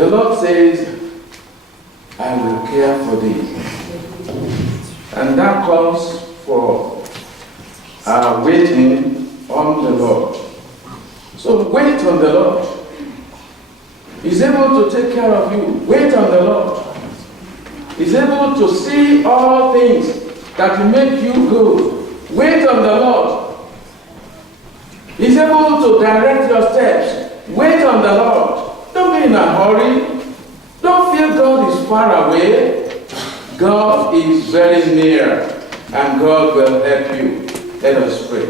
The Lord says, I will care for thee. And that calls for waiting on the Lord. So wait on the Lord. He's able to take care of you. Wait on the Lord. He's able to see all things that will make you good. Wait on the Lord. He's able to direct your steps. Wait on the Lord. Don't be in a hurry. Don't feel God is far away. God is very near, and God will help you. Let us pray.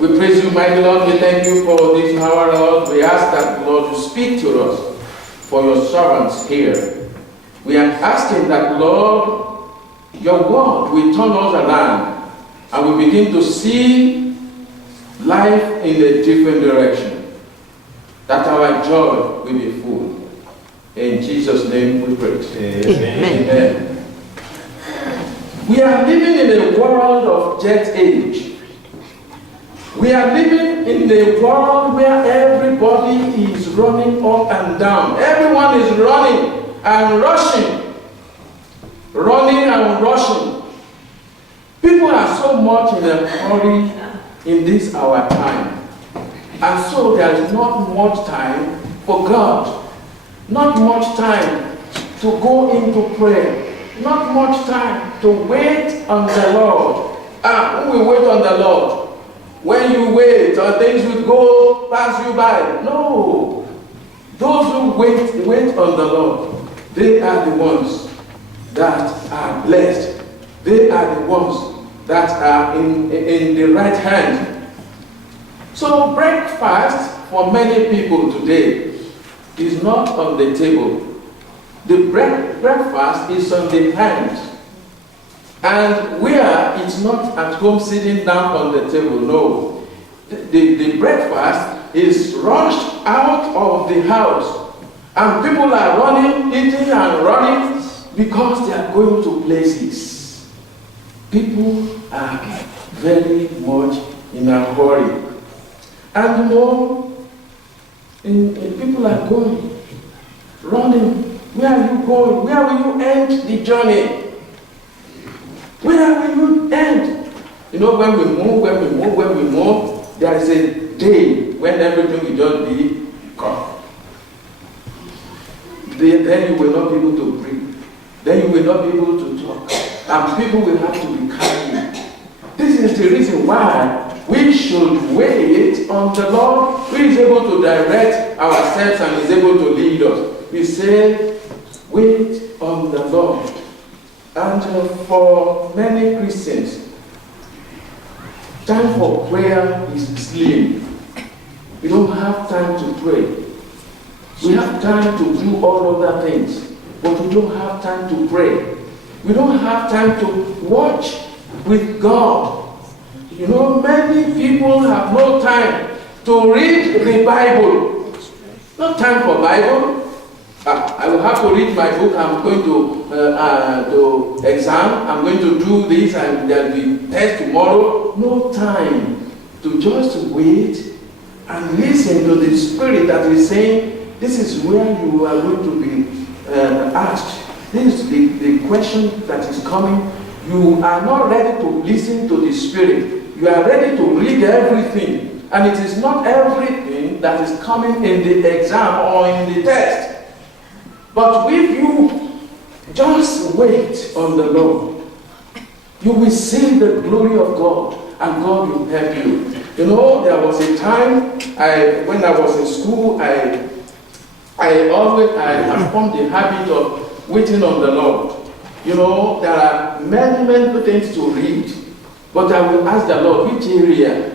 We praise you, mighty Lord. We thank you for this hour, Lord. We ask that, Lord, you speak to us for your servants here. We are asking that, Lord, your word will turn us around, and we begin to see life in a different direction, that our joy will be full. In Jesus' name we pray. Amen. Amen. We are living in a world of jet age. We are living in a world where everybody is running up and down. Everyone is running and rushing. Running and rushing. People are so much in a hurry in this our time. And so there is not much time for God. Not much time to go into prayer. Not much time to wait on the Lord. When we wait on the Lord, when you wait, or things will go pass you by. No. Those who wait on the Lord, they are the ones that are blessed. They are the ones that are in the right hand. So breakfast for many people today is not on the table. The breakfast is on the hand. And where it's not at home sitting down on the table, no. The breakfast is rushed out of the house. And people are running, eating and running because they are going to places. People are very much in a hurry. And people are going, running. Where are you going? Where will you end the journey? Where will you end? You know, when we move, there is a day when everything will just be gone. Then you will not be able to breathe. Then you will not be able to talk. And people will have to be carried. This is the reason why we should wait on the Lord, who is able to direct our steps and is able to lead us. We say, wait on the Lord. And for many Christians, time for prayer is slim. We don't have time to pray. We have time to do all other things, but we don't have time to pray. We don't have time to watch with God. You know, many people have no time to read the Bible. No time for Bible. I will have to read my book. I'm going to exam. I'm going to do this, and there will be test tomorrow. No time to just wait and listen to the Spirit that is saying, this is where you are going to be asked. This is the question that is coming. You are not ready to listen to the Spirit. You are ready to read everything. And it is not everything that is coming in the exam or in the test. But if you just wait on the Lord, you will see the glory of God, and God will help you. You know, there was a time when I was in school, I have formed the habit of waiting on the Lord. You know, there are many things to read, but I will ask the Lord, which area?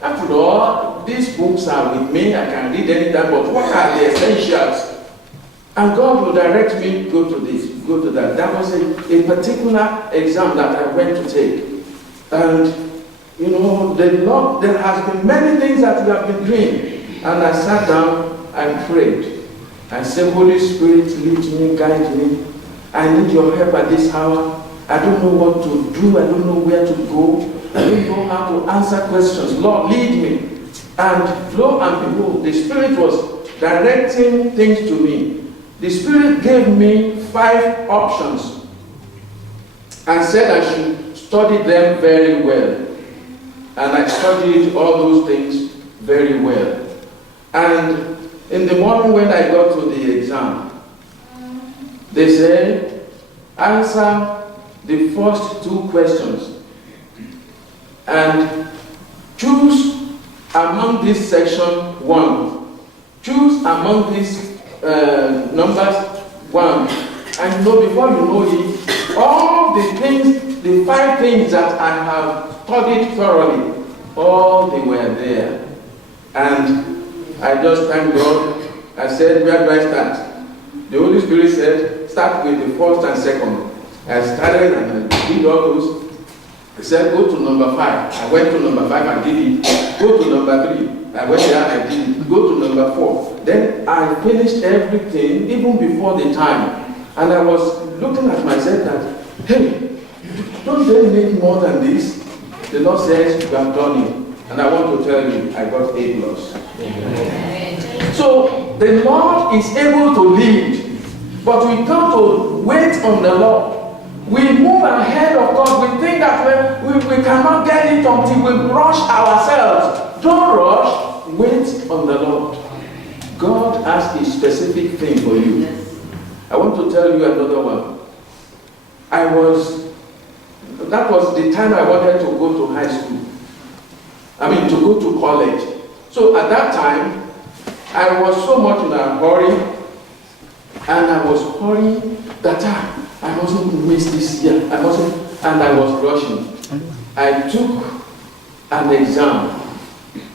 After all, these books are with me, I can read anytime, but what are the essentials? And God will direct me, go to this, go to that. That was a particular exam that I went to take. And, you know, the Lord, there has been many things that we have been doing. And I sat down and prayed. I said, Holy Spirit, lead me, guide me. I need your help at this hour. I don't know what to do. I don't know where to go. I don't know how to answer questions. Lord, lead me. And lo and behold, the Spirit was directing things to me, the Spirit gave me 5 options and said I should study them very well. And I studied all those things very well. And in the morning when I got to the exam, they said, answer the first 2 questions and choose among this section 1. Choose among these numbers 1. And before you know it, all the things, the 5 things that I have studied thoroughly, all they were there. And I just thank God. I said, where do I start? The Holy Spirit said, start with the first and second. I started and I did all those. He said, go to number 5. I went to number 5 and did it. Go to number 3. I went there and I did it. Go to number 4. Then I finished everything even before the time. And I was looking at myself that, hey, don't they need more than this? The Lord says, you have done it. And I want to tell you, I got A+. So the Lord is able to lead, but we got to wait on the Lord. We move ahead of God. We think that we cannot get it until we rush ourselves. Don't rush. Wait on the Lord. God has a specific thing for you. I want to tell you another one. That was the time I wanted to go to high school. To go to college. So at that time, I was so much in a hurry, and I was hurrying that I wasn't miss this year. And I was rushing. I took an exam,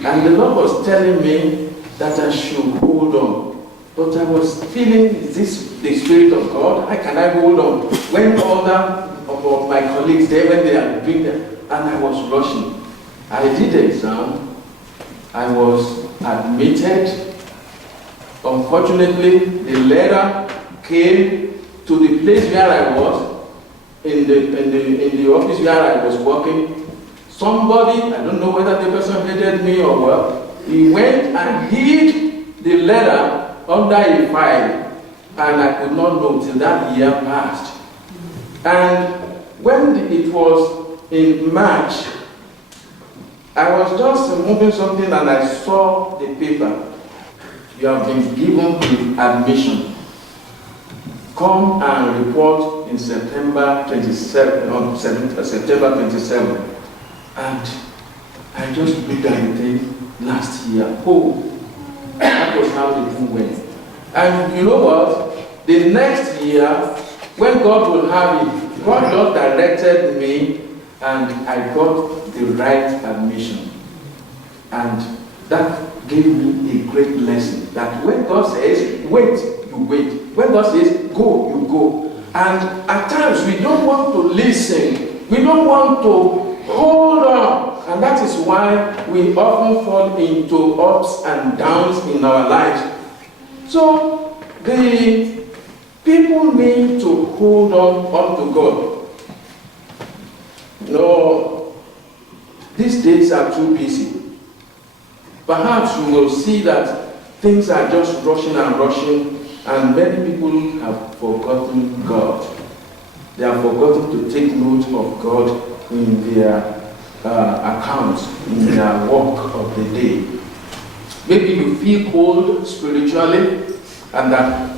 and the Lord was telling me that I should hold on. But I was feeling, is this the Spirit of God? How can I hold on? When other of my colleagues, when they are doing that, and I was rushing. I did the exam. I was admitted. Unfortunately, the letter came to the place where I was, in the office where I was working. Somebody, I don't know whether the person hated me or what, he went and hid the letter under a file, and I could not know till that year passed. And when it was in March, I was just moving something and I saw the paper. You have been given the admission. Come and report in September 27. And I just looked at the thing last year. Oh, that was how the thing went. And you know what? The next year, when God will have it, God just directed me and I got the right admission. And that gave me a great lesson. That when God says, wait, you wait. When God says, go, you go. And at times we don't want to listen. We don't want to hold on. And that is why we often fall into ups and downs in our lives. So the people need to hold on to God. No, these days are too busy. Perhaps you will see that things are just rushing and rushing, and many people have forgotten God. They have forgotten to take note of God in their accounts, in their work of the day. Maybe you feel cold spiritually, and that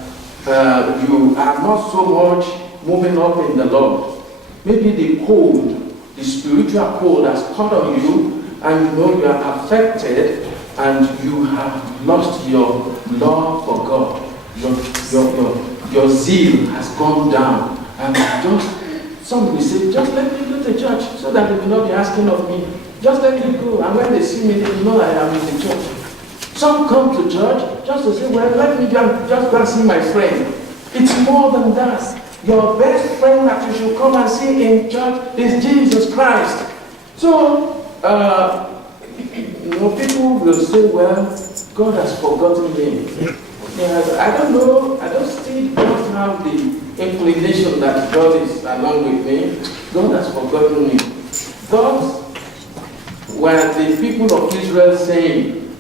you are not so much moving up in the Lord. Maybe the cold, the spiritual cold has come on you, and you know you are affected, and you have lost your love for God. Your zeal has gone down, and some will say, just let me go to church so that they will not be asking of me. Just let me go, and when they see me, they will know I am in the church. Some come to church just to say, well, let me just go and see my friend. It's more than that. Your best friend that you should come and see in church is Jesus Christ. So, people will say, well, God has forgotten me. I don't know, I don't still don't have the inclination that God is along with me. God has forgotten me. Thus, were the people of Israel saying,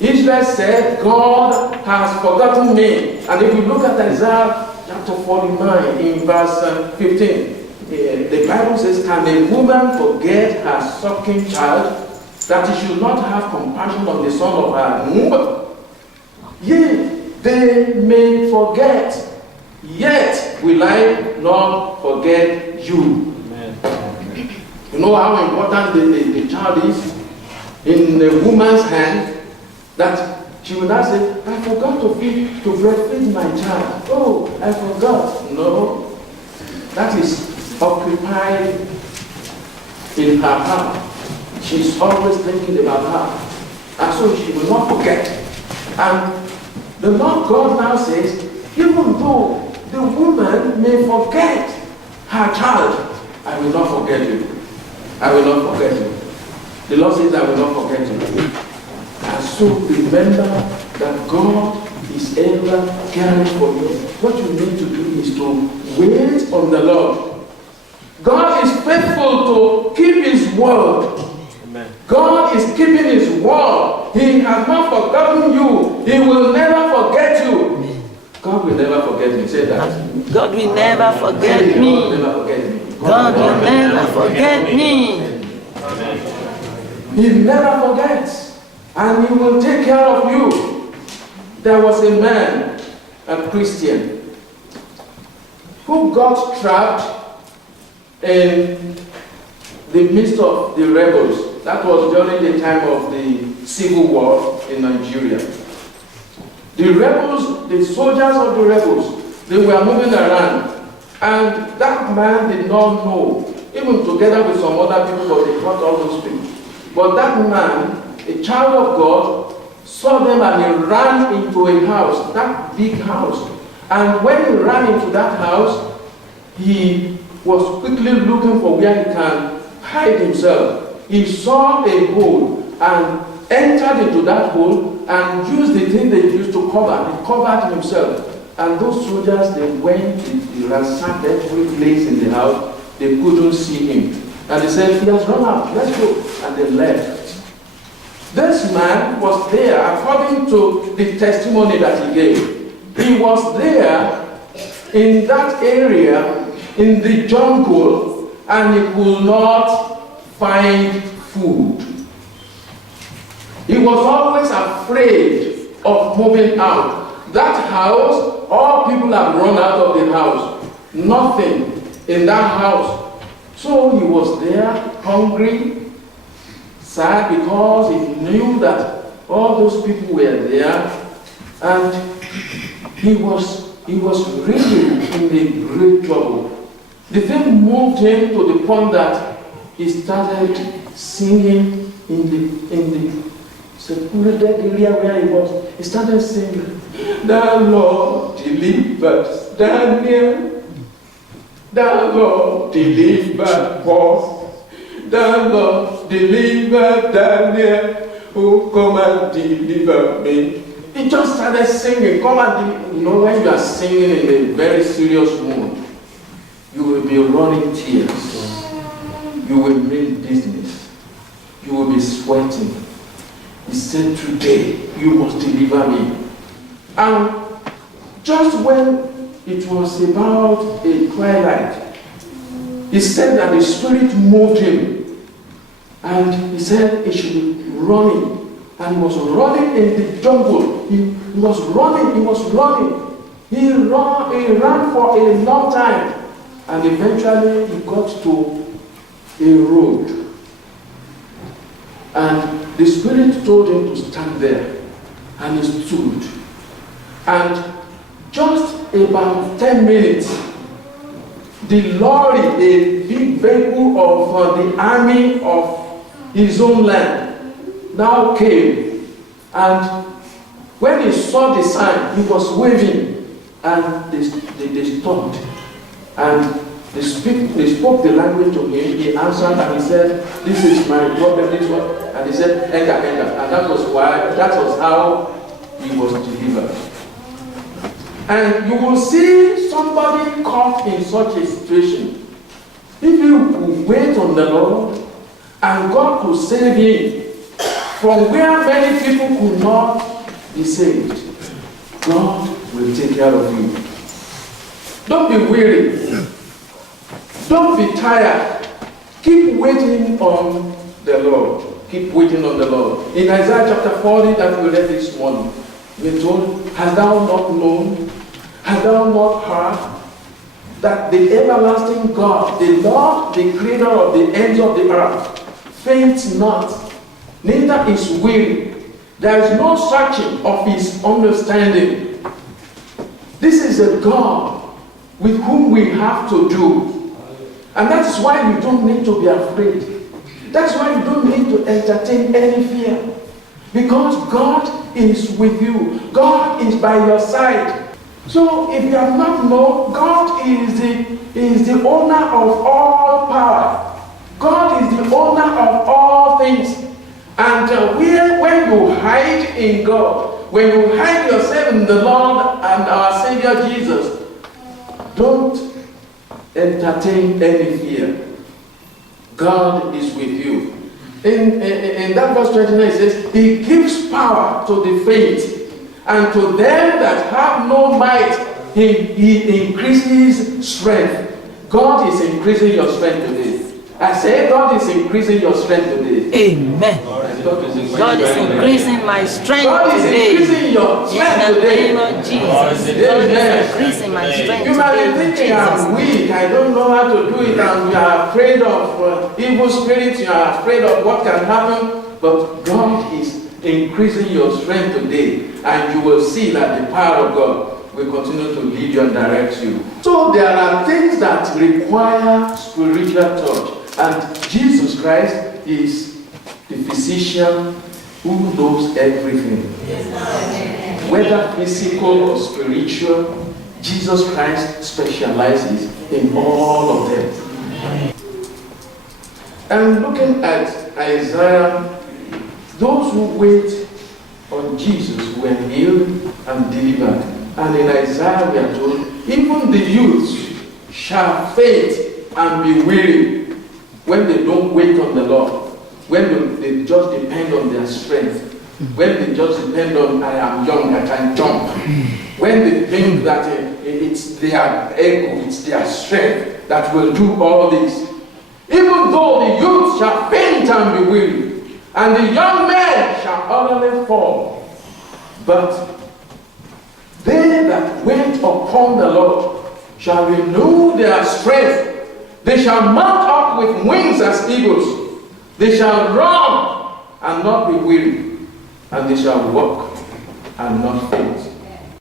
Israel said, God has forgotten me. And if you look at Isaiah chapter 49 in verse 15, the Bible says, can a woman forget her sucking child, that he should not have compassion on the son of her womb? Yea, they may forget, yet will I not forget you. Amen. You know how important the child is in the woman's hand, that she will not say, I forgot to breastfeed my child. Oh, I forgot. No, that is occupied in her heart. She's always thinking about her, and so she will not forget. And the Lord God now says, even though the woman may forget her child, I will not forget you. I will not forget you. The Lord says, I will not forget you. And so remember that God is ever caring for you. What you need to do is to wait on the Lord. God is faithful to keep His word. Amen. God is keeping His word. He has not forgotten you. He will never forget you. God will never forget me. Say that. God will never forget me. God will never forget me. God will never forget me. He never forgets. And He will take care of you. There was a man, a Christian, who got trapped in the midst of the rebels. That was during the time of the civil war in Nigeria. The rebels, the soldiers of the rebels, they were moving around. And that man did not know, even together with some other people, but they caught all those people. But that man, a child of God, saw them and he ran into a house, that big house. And when he ran into that house, he was quickly looking for where he can hide himself. He saw a hole and entered into that hole and used the thing they used to cover. He covered himself. And those soldiers, they went, they ransacked every place in the house. They couldn't see him. And they said, he has run out, let's go. And they left. This man was there, according to the testimony that he gave. He was there in that area, in the jungle, and he could not find food. He was always afraid of moving out. That house, all people have run out of the house. Nothing in that house. So he was there, hungry, sad, because he knew that all those people were there, and he was really in a great trouble. The thing moved him to the point that he started singing in the secluded area where he was. He started singing, "The Lord delivered Daniel, the Lord delivered Paul. The Lord deliver Daniel, oh come and deliver me." He just started singing, come and deliver. You know, when you are singing in a very serious mood, you will be running tears. You will mean business. You will be sweating. He said, today you must deliver me. And just when it was about a twilight, he said that the Spirit moved him. And he said he should be running. And he was running in the jungle. He was running. He ran for a long time. And eventually he got to a road. And the Spirit told him to stand there. And he stood. And just about 10 minutes, the lorry, a big vehicle of the army of his own land, now came. And when he saw the sign, he was waving, and they stopped. And they spoke the language to him. He answered and he said, "This is my problem, this one." And he said, "Enter, enter." And that was how he was delivered. And you will see somebody caught in such a situation. If you will wait on the Lord, and God could save him from where many people could not be saved, God will take care of you. Don't be weary. Don't be tired. Keep waiting on the Lord. Keep waiting on the Lord. In Isaiah chapter 40 that we read this morning, we're told, hast thou not known, hast thou not heard, that the everlasting God, the Lord, the creator of the ends of the earth, faints not, neither is weary. There is no searching of his understanding. This is a God with whom we have to do. And that is why you don't need to be afraid. That's why you don't need to entertain any fear. Because God is with you. God is by your side. So if you have not known, God is the owner of all power. God is the owner of all things. And when you hide in God, when you hide yourself in the Lord and our Savior Jesus, don't entertain any fear. God is with you. In that verse 29 it says, He gives power to the faint, and to them that have no might, He increases strength. God is increasing your strength today. I say God is increasing your strength today. Amen. God is increasing my strength God is today. increasing your strength today. In the name of Jesus. God is increasing my strength You might be today. thinking, I'm weak, I don't know how to do it, and you are afraid of evil spirits, you are afraid of what can happen, but God is increasing your strength today, and you will see that the power of God will continue to lead you and direct you. So there are things that require spiritual touch, and Jesus Christ is the physician who knows everything. Whether physical or spiritual, Jesus Christ specializes in all of them. And looking at Isaiah, those who wait on Jesus were healed and delivered. And in Isaiah we are told, even the youths shall faint and be weary when they don't wait on the Lord. When they just depend on their strength. When they just depend on, I am young, I can jump. When they think that it's their ego, it's their strength that will do all this. Even though the youth shall faint and be weary, and the young men shall utterly fall, but they that wait upon the Lord shall renew their strength. They shall mount up with wings as eagles. They shall run and not be weary, and they shall walk and not faint.